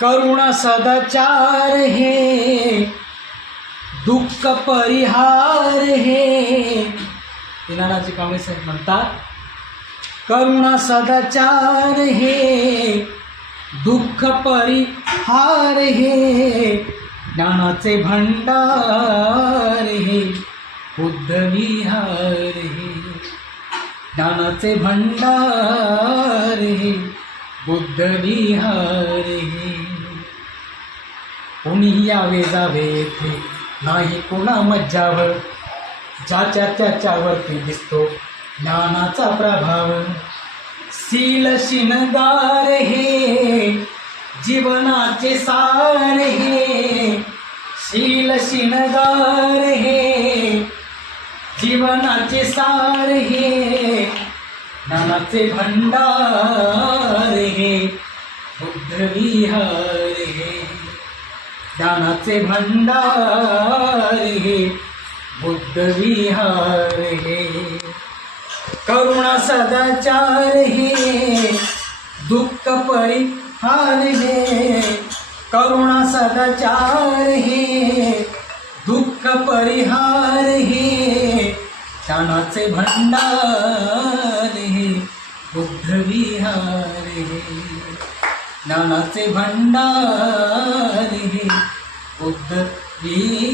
करुणा सदाचार हे दुःख परिहार हे नानाजी कांबळे साहेब म्हणतात, करुणा सदाचार हे दुःख परिहार हे ज्ञानाचे भंडार हे बुद्ध विहार हे ज्ञानाचे भंडार हे बुद्ध विहार हे कोणी यावे जावे येथे नाही कोणा मज्जावर ज्याच्या त्याच्यावरती दिसतो ज्ञानाचा प्रभाव शील शिनगार हे जीवनाचे सार हे शील शिनगार हे जीवनाचे सार हे ज्ञानाचे भंडार हे बुद्ध विहार हे ज्ञानाचे भंडार हे बुद्ध विहार हे करुणा सदाचार हे दुःख परिहार हे करुणा सदाचार हे दुःख परिहार हे ज्ञानाचे भंडार हे बुद्ध विहार हे ज्ञानाचे भंडार हे बुद्ध विहार